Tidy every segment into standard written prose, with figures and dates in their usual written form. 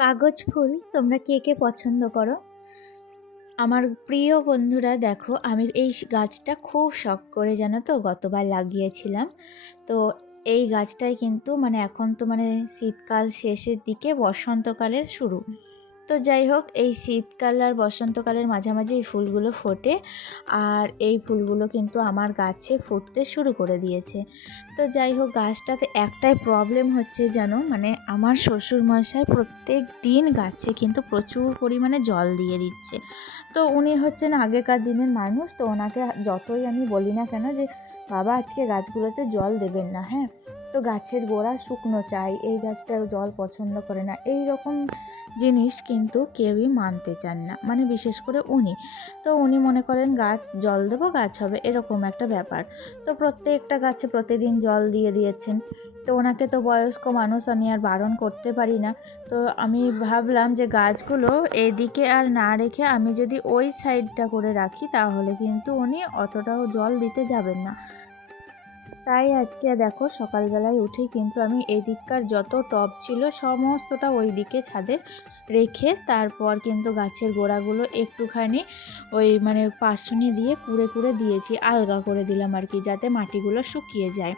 কাগজ ফুল তোমরা কে কে পছন্দ করো? আমার প্রিয় বন্ধুরা, দেখো আমি এই গাছটা খুব শখ করে জানো তো গতবার লাগিয়েছিলাম। তো এই গাছটাই কিন্তু এখন তো শীতকাল শেষের দিকে বসন্তকালের শুরু। তো যাই হোক, এই শীতকাল আর বসন্তকালের মাঝামাঝি এই ফুলগুলো ফোটে, আর এই ফুলগুলো কিন্তু আমার গাছে ফুটতে শুরু করে দিয়েছে। তো যাই হোক, গাছটাতে একটাই প্রবলেম হচ্ছে জানো, আমার শ্বশুরমশাই প্রত্যেক দিন গাছে কিন্তু প্রচুর পরিমাণে জল দিয়ে দিচ্ছে। তো উনি হচ্ছেন আগেকার দিনের মানুষ, তো ওনাকে যতই আমি বলি না কেন যে বাবা আজকে গাছগুলোতে জল দেবেন না, হ্যাঁ, তো গাছের গোড়া শুকনো চাই, এই গাছটা জল পছন্দ করে না, এই রকম জিনিস কিন্তু কেউই মানতে চান না, বিশেষ করে উনি। তো উনি মনে করেন গাছ জল দেবো গাছ হবে, এরকম একটা ব্যাপার। তো প্রত্যেকটা গাছে প্রতিদিন জল দিয়ে দিয়েছেন। তো ওনাকে তো বয়স্ক মানুষ, আমি আর বারণ করতে পারি না। তো আমি ভাবলাম যে গাছগুলো এদিকে আর না রেখে আমি যদি ওই সাইডটা করে রাখি তাহলে কিন্তু উনি অতটাও জল দিতে যাবেন না। তাই আজকে দেখো সকালবেলায় উঠেই কিন্তু আমি এদিককার যত টব ছিল সমস্তটা ওই দিকে ছাদে রেখে তারপর কিন্তু গাছের গোড়াগুলো একটুখানি ওই পাশুনি দিয়ে কুড়ে কুড়ে দিয়েছি, আলগা করে দিলাম আর কি, যাতে মাটিগুলো শুকিয়ে যায়।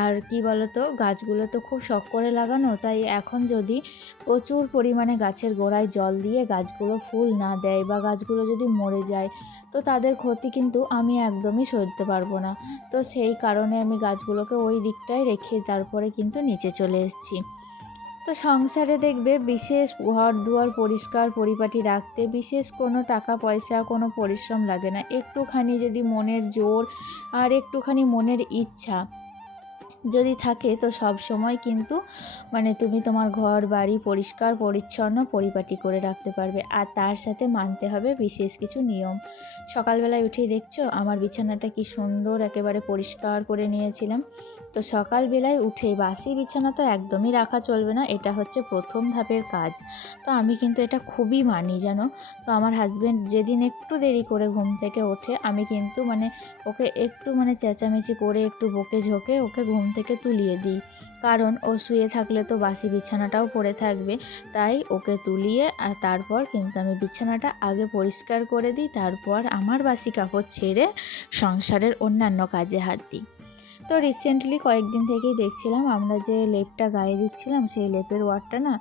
আর কি বলতো, গাছগুলো তো খুব শখ করে লাগানো, তাই এখন যদি প্রচুর পরিমাণে গাছের গোড়ায় জল দিয়ে গাছগুলো ফুল না দেয় বা গাছগুলো যদি মরে যায়, তো তাদের ক্ষতি কিন্তু আমি একদমই সইতে পারবো না। তো সেই কারণে আমি গাছগুলোকে ওই দিকটায় রেখে তারপরে কিন্তু নিচে চলে এসেছি। তো সংসারে দেখবে বিশেষ ঘর দুয়ার পরিষ্কার পরিপাটি রাখতে বিশেষ কোনো টাকা পয়সা কোনো পরিশ্রম লাগে না, একটুখানি যদি মনের জোর আর একটুখানি মনের ইচ্ছা যদি থাকে তো সব সময় কিন্তু তুমি তোমার ঘর বাড়ি পরিষ্কার পরিচ্ছন্ন পরিপাটি করে রাখতে পারবে। আর তার সাথে মানতে হবে বিশেষ কিছু নিয়ম। সকালবেলায় উঠেই দেখছো আমার বিছানাটা কি সুন্দর একেবারে পরিষ্কার করে নিয়েছিলাম। তো সকালবেলায় উঠে বাসি বিছানা তো একদমই রাখা চলবে না, এটা হচ্ছে প্রথম ধাপের কাজ। তো আমি কিন্তু এটা খুবই মানি জানো। তো আমার হাজব্যান্ড যেদিন একটু দেরি করে ঘুম থেকে ওঠে আমি কিন্তু ওকে একটু চেঁচামেচি করে একটু বকে ঝোঁকে ওকে ঘুম থেকে তুলিয়ে দিই, কারণ ও শুয়ে থাকলে তো বাসি বিছানাটাও পড়ে থাকবে। তাই ওকে তুলিয়ে আর তারপর কিন্তু আমি বিছানাটা আগে পরিষ্কার করে দিই, তারপর আমার বাসি কাপড় ছেড়ে সংসারের অন্যান্য কাজে হাত দিই। তো রিসেন্টলি কয়েকদিন থেকেই দেখছিলাম আমরা যে লেপটা গায়ে দিচ্ছিলাম সেই লেপের ওয়ারটা না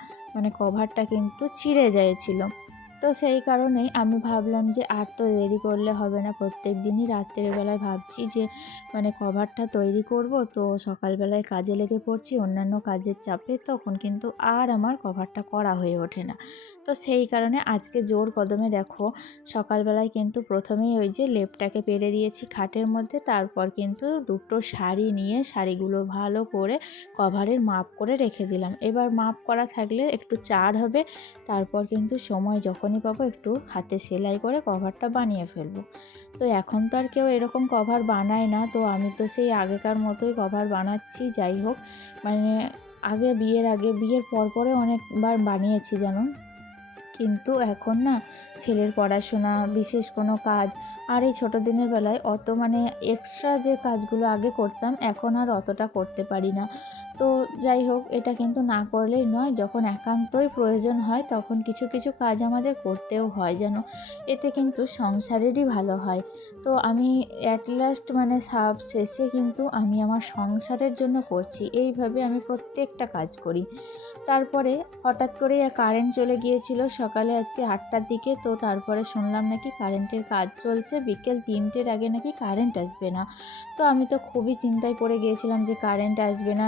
কভারটা কিন্তু ছিঁড়ে যাচ্ছিল। তো সেই কারণেই আমি ভাবলাম যে আর তো দেরি করলে হবে না, প্রত্যেক দিনই রাত্রের বেলায় ভাবছি যে কভারটা তৈরি করব, তো সকালবেলায় কাজে লেগে পড়ছি অন্যান্য কাজের চাপে, তখন কিন্তু আর আমার কভারটা করা হয়ে ওঠে না। তো সেই কারণে আজকে জোর কদমে দেখো সকালবেলায় কিন্তু প্রথমেই ওই যে লেপটাকে পেরে দিয়েছি খাটের মধ্যে, তারপর কিন্তু দুটো শাড়ি নিয়ে শাড়িগুলো ভালো করে কভারের মাপ করে রেখে দিলাম। এবার মাপ করা থাকলে একটু চার হবে, তারপর কিন্তু সময় যখনই পাবো একটু হাতে সেলাই করে কভারটা বানিয়ে ফেলবো। তো এখন তো আর কেউ এরকম কভার বানায় না, তো আমি তো সেই আগেকার মতোই কভার বানাচ্ছি। যাই হোক, বিয়ের পরে অনেকবার বানিয়েছি জানো, কিন্তু এখন না ছেলের পড়াশোনা বিশেষ কোনো কাজ আর এই ছোটো দিনের বেলায় অত এক্সট্রা যে কাজগুলো আগে করতাম এখন আর অতটা করতে পারি না। তো যাই হোক, এটা কিন্তু না করলেই নয়, যখন একান্তই প্রয়োজন হয় তখন কিছু কিছু কাজ আমাদের করতেও হয় যেন, এতে কিন্তু সংসারেরই ভালো হয়। তো আমি অ্যাট লাস্ট সব শেষে কিন্তু আমি আমার সংসারের জন্য করছি, এইভাবে আমি প্রত্যেকটা কাজ করি। তারপরে হঠাৎ করে কারেন্ট চলে গিয়েছিল সকালে আজকে 8টার দিকে, তো তারপরে শুনলাম নাকি কারেন্টের কাজ চলছে, বিকেল 3টের আগে নাকি কারেন্ট আসবে না। তো আমি তো খুবই চিন্তায় পড়ে গিয়েছিলাম যে কারেন্ট আসবে না,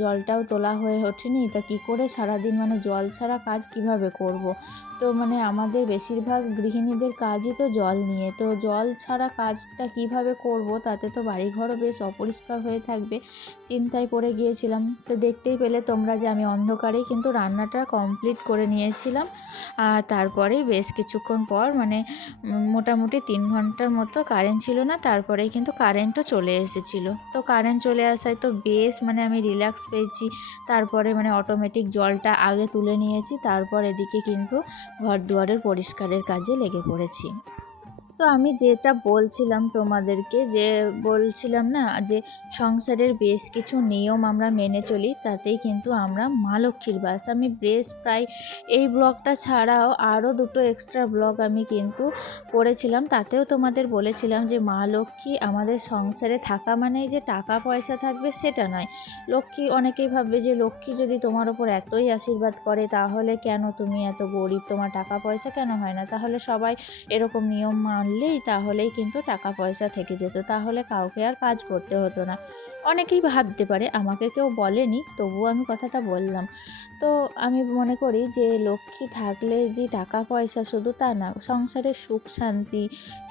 জলটাও তোলা হয়ে ওঠেনি, তা কী করে সারাদিন জল ছাড়া কাজ কিভাবে করব। তো আমাদের বেশিরভাগ গৃহিণীদের কাজই তো জল নিয়ে, তো জল ছাড়া কাজটা কিভাবে করব, তাতে তো বাড়িঘরও বেশ অপরিষ্কার হয়ে থাকবে, চিন্তায় পড়ে গিয়েছিলাম। তো দেখতেই পেলে তোমরা যে আমি অন্ধকারেই কিন্তু রান্নাটা কমপ্লিট করে নিয়েছিলাম। আর তারপরেই বেশ কিছুক্ষণ পর মোটামুটি 3 ঘন্টার মতো কারেন্ট ছিল না, তারপরেই কিন্তু কারেন্টও চলে এসেছিলো। তো কারেন্ট চলে আসায় তো বেশ আমি রিল্যাক্স পেয়েছি। তারপরে অটোমেটিক জলটা আগে তুলে নিয়েছি, তারপর এদিকে কিন্তু ঘর দুয়ারের পরিষ্কারের কাজে লেগে পড়েছি। তো আমি যেটা বলছিলাম তোমাদেরকে, যে বলছিলাম না যে সংসারের বেশ কিছু নিয়ম আমরা মেনে চলি, তাতেই কিন্তু আমরা মা লক্ষ্মীর বাস। আমি বেশ প্রায় এই ব্লগটা ছাড়াও আরও দুটো এক্সট্রা ব্লগ আমি কিন্তু করেছিলাম, তাতেও তোমাদের বলেছিলাম যে মা লক্ষ্মী আমাদের সংসারে থাকা মানেই যে টাকা পয়সা থাকবে সেটা নয়। লক্ষ্মী, অনেকেই ভাববে যে লক্ষ্মী যদি তোমার ওপর এতই আশীর্বাদ করে তাহলে কেন তুমি এত গরিব, তোমার টাকা পয়সা কেন হয় না? তাহলে সবাই এরকম নিয়ম মানলেই তাহলেই কিন্তু টাকা পয়সা থেকে যেত, তাহলে কাউকে আর কাজ করতে হতো না। অনেকেই ভাবতে পারে, আমাকে কেউ বলেনি, তবুও আমি কথাটা বললাম। তো আমি মনে করি যে লক্ষ্মী থাকলে যে টাকা পয়সা শুধু তা না, সংসারের সুখ শান্তি,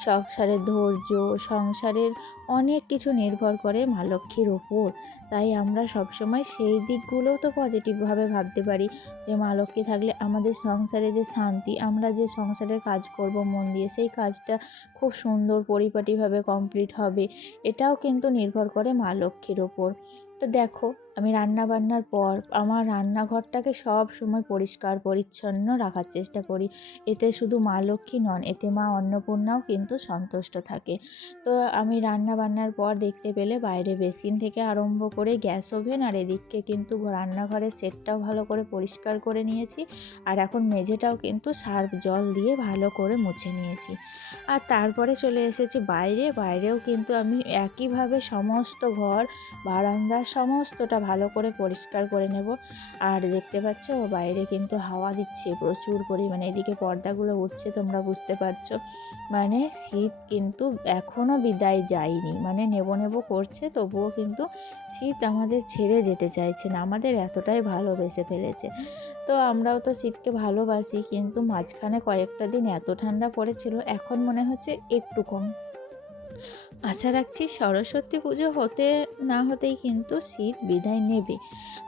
সংসারের ধৈর্য, সংসারের অনেক কিছু নির্ভর করে মা লক্ষ্মীর ওপর। তাই আমরা সবসময় সেই দিকগুলোও তো পজিটিভভাবে ভাবতে পারি যে মা লক্ষ্মী থাকলে আমাদের সংসারে যে শান্তি, আমরা যে সংসারের কাজ করব মন দিয়ে, সেই কাজটা খুব সুন্দর পরিপাটিভাবে কমপ্লিট হবে, এটাও কিন্তু নির্ভর করে মা লক্ষ্মীর ওপর। তো দেখো, আমি রান্না বান্নার পর আমার রান্নাঘরটাকে সব সময় পরিষ্কার পরিচ্ছন্ন রাখার চেষ্টা করি। এতে শুধু মা লক্ষ্মী নন, এতে মা অন্নপূর্ণাও কিন্তু সন্তুষ্ট থাকে। তো আমি রান্না বান্নার পর দেখতে পেলে বাইরে বেসিন থেকে আরম্ভ করে গ্যাস ওভেন আর এদিকে কিন্তু রান্নাঘরের সেটটাও ভালো করে পরিষ্কার করে নিয়েছি। আর এখন মেঝেটাও কিন্তু সার্ফ জল দিয়ে ভালো করে মুছে নিয়েছি। আর তারপরে চলে এসেছি বাইরেও কিন্তু আমি একইভাবে সমস্ত ঘর, বারান্দা সমস্তটা ভালো করে পরিষ্কার করে নেব। আর দেখতে পাচ্ছ বাইরে কিন্তু হাওয়া দিচ্ছে প্রচুর পরিমাণে, এদিকে পর্দাগুলো উঠছে, তোমরা বুঝতে পারছো। মানে শীত কিন্তু এখনও বিদায় যায়নি, মানে নেবো নেবো করছে, তবুও কিন্তু শীত আমাদের ছেড়ে যেতে চাইছে না, আমাদের এতটাই ভালোবেসে ফেলেছে। তো আমরাও তো শীতকে ভালোবাসি, কিন্তু মাঝখানে কয়েকটা দিন এত ঠান্ডা পড়েছিল, এখন মনে হচ্ছে একটু কম। আশা রাখছি সরস্বতী পুজো হতে না হতেই কিন্তু শীত বিদায় নেবে।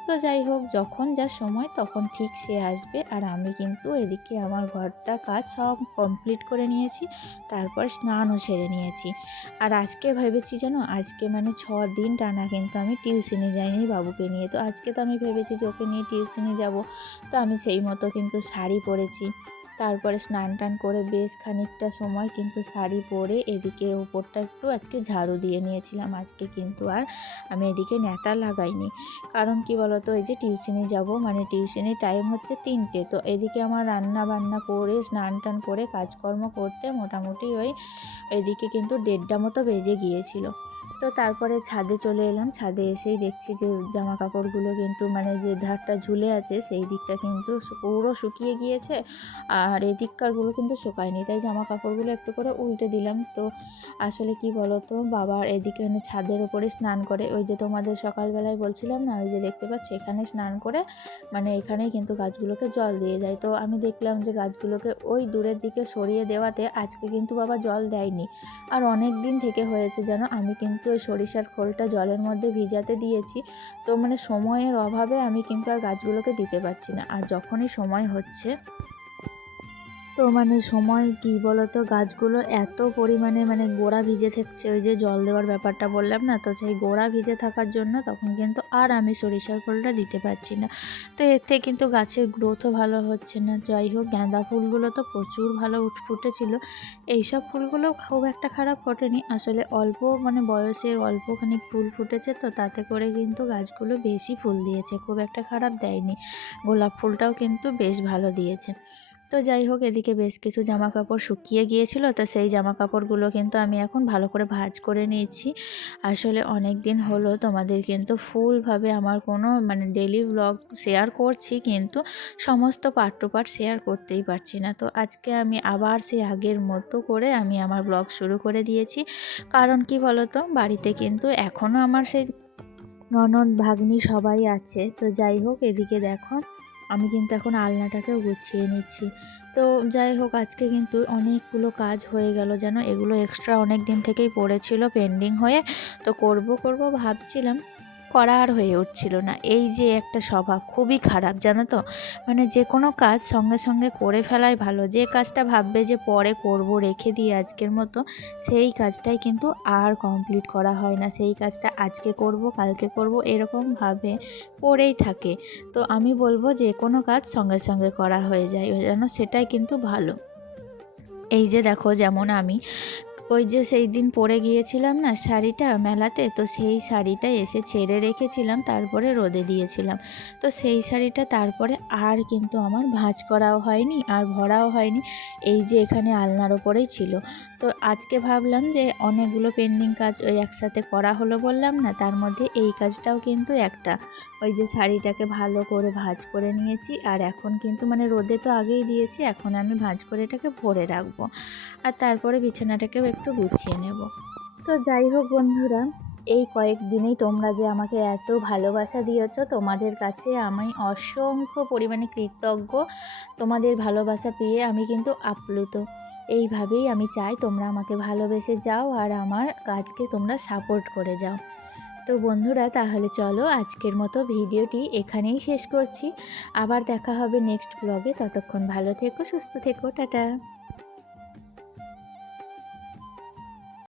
তো যাই হোক, যখন যা সময় তখন ঠিক সে আসবে। আর আমি কিন্তু এদিকে আমার ঘরটা কাজ সব কমপ্লিট করে নিয়েছি, তারপর স্নানও সেরে নিয়েছি। আর আজকে ভেবেছি জানো, আজকে মানে 6 দিন টানা কিন্তু আমি টিউশনি যাইনি বাবুকে নিয়ে। তো আজকে তো আমি ভেবেছি যে ওকে নিয়ে টিউশনি যাব। তো আমি সেই মতো কিন্তু শাড়ি পরেছি, তারপরে স্নান টান করে বেশ খানিকটা সময় কিন্তু শাড়ি পরে এদিকে উপরটা একটু আজকে ঝাড়ু দিয়ে নিয়েছিলাম। আজকে কিন্তু আর আমি এদিকে ন্যাতা লাগাইনি, কারণ কি বলতো, এই যে টিউশনি যাব, মানে টিউশনির টাইম হচ্ছে 3টে। তো এদিকে আমার রান্না বান্না করে স্নান টান করে কাজকর্ম করতে মোটামুটি এদিকে কিন্তু 1:30টা মতো বেজে গিয়েছিল। তো তারপরে ছাদে চলে এলাম, ছাদে এসেই দেখছি যে জামা কাপড়গুলো কিন্তু মানে যে ধারটা ঝুলে আছে সেই দিকটা কিন্তু পুরো শুকিয়ে গিয়েছে, আর এদিককারগুলো কিন্তু শুকায়নি, তাই জামা কাপড়গুলো একটু করে উল্টে দিলাম। তো আসলে কি বলতো, বাবার এদিকে ছাদের ওপরে স্নান করে, ওই যে তোমাদের সকালবেলায় বলছিলাম না, ওই যে দেখতে পাচ্ছি এখানে স্নান করে, মানে এখানেই কিন্তু গাছগুলোকে জল দিয়ে যায়। তো আমি দেখলাম যে গাছগুলোকে ওই দূরের দিকে সরিয়ে দেওয়াতে আজকে কিন্তু বাবা জল দেয়নি। আর অনেক দিন থেকে হয়েছে যেন, আমি কিন্তু ওই সরিষার খোলটা জলের মধ্যে ভিজাতে দিয়েছি, তো মানে সময়ের অভাবে আমি কিন্তু আর গাছগুলোকে দিতে পারছি না। আর যখনই সময় হচ্ছে, তো মানে সময় কি বলতো, গাছগুলো এত পরিমাণে মানে গোড়া ভিজে থাকছে, ওই যে জল দেওয়ার ব্যাপারটা বললাম না, তো সেই গোড়া ভিজে থাকার জন্য তখন কিন্তু আর আমি সরিষার খোলটা দিতে পারছি না। তো এতে কিন্তু গাছের গ্রোথও ভালো হচ্ছে না। যাই হোক, গাঁদা ফুলগুলো তো প্রচুর ভালো ফুটেছিল, এইসব ফুলগুলো খুব একটা খারাপ ফোটেনি, আসলে অল্প মানে বয়সের অল্পখানি ফুল ফুটেছে, তো তাতে করে কিন্তু গাছগুলো বেশি ফুল দিয়েছে, খুব একটা খারাপ দেয়নি। গোলাপ ফুলটাও কিন্তু বেশ ভালো দিয়েছে। তো যাই হোক, এদিকে বেশ কিছু জামা কাপড় শুকিয়ে গিয়েছিল, তো সেই জামা কাপড়গুলো কিন্তু আমি এখন ভালো করে ভাঁজ করে নিয়েছি। আসলে অনেক দিন হলো তোমাদের কিন্তু ফুলভাবে আমার কোনো মানে ডেলি ব্লগ শেয়ার করছি, কিন্তু সমস্ত পার্ট টু পার্ট শেয়ার করতেই পারছি না। তো আজকে আমি আবার সেই আগের মতো করে আমি আমার ব্লগ শুরু করে দিয়েছি, কারণ কি বলতো, বাড়িতে কিন্তু এখনও আমার সেই ননদ ভাগ্নি সবাই আছে। তো যাই হোক, এদিকে দেখো আমি কিন্তু এখন আলনাটাকেও গুছিয়ে নিচ্ছি। তো যাই হোক, আজকে কিন্তু অনেকগুলো কাজ হয়ে গেল যেন, এগুলো এক্সট্রা অনেক দিন থেকেই পড়েছিল পেন্ডিং হয়ে, তো করব ভাবছিলাম, করা আর হয়ে উঠছিল না। এই যে একটা স্বভাব খুবই খারাপ জানো তো, মানে যে কোনো কাজ সঙ্গে সঙ্গে করে ফেলাই ভালো। যে কাজটা ভাববে যে পরে করব, রেখে দিয়ে আজকের মতো, সেই কাজটাই কিন্তু আর কমপ্লিট করা হয় না। সেই কাজটা আজকে করব, কালকে করব, এরকমভাবে পড়েই থাকে। তো আমি বলবো যে কোনো কাজ সঙ্গে সঙ্গে করা হয়ে যায় যেন, সেটাই কিন্তু ভালো। এই যে দেখো, যেমন আমি ওই যে সেই দিন পরে গিয়েছিলাম না শাড়িটা মেলাতে, তো সেই শাড়িটা এসে ছেড়ে রেখেছিলাম, তারপরে রোদে দিয়েছিলাম। তো সেই শাড়িটা তারপরে আর কিন্তু আমার ভাঁজ করাও হয়নি আর ভরাও হয়নি, এই যে এখানে আলনার ওপরেই ছিল। তো আজকে ভাবলাম যে অনেকগুলো পেন্ডিং কাজ ওই একসাথে করা হলো বললাম না, তার মধ্যে এই কাজটাও কিন্তু একটা। ওই যে শাড়িটাকে ভালো করে ভাঁজ করে নিয়েছি, আর এখন কিন্তু মানে রোদে তো আগেই দিয়েছি, এখন আমি ভাঁজ করে এটাকে ভরে রাখবো, আর তারপরে বিছানাটাকেও একটু গুছিয়ে নেব। তো যাই হোক বন্ধুরা, এই কয়েকদিনেই তোমরা যে আমাকে এত ভালোবাসা দিয়েছো, তোমাদের কাছে আমি অসংখ্য পরিমাণে কৃতজ্ঞ। তোমাদের ভালোবাসা পেয়ে আমি কিন্তু আপ্লুত। এইভাবেই আমি চাই তোমরা আমাকে ভালোবেসে যাও আর আমার কাজকে তোমরা সাপোর্ট করে যাও। তো বন্ধুরা, তাহলে চলো আজকের মতো ভিডিওটি এখানেই শেষ করছি। আবার দেখা হবে নেক্সট ব্লগে। ততক্ষণ ভালো থেকো, সুস্থ থেকো, টাটা।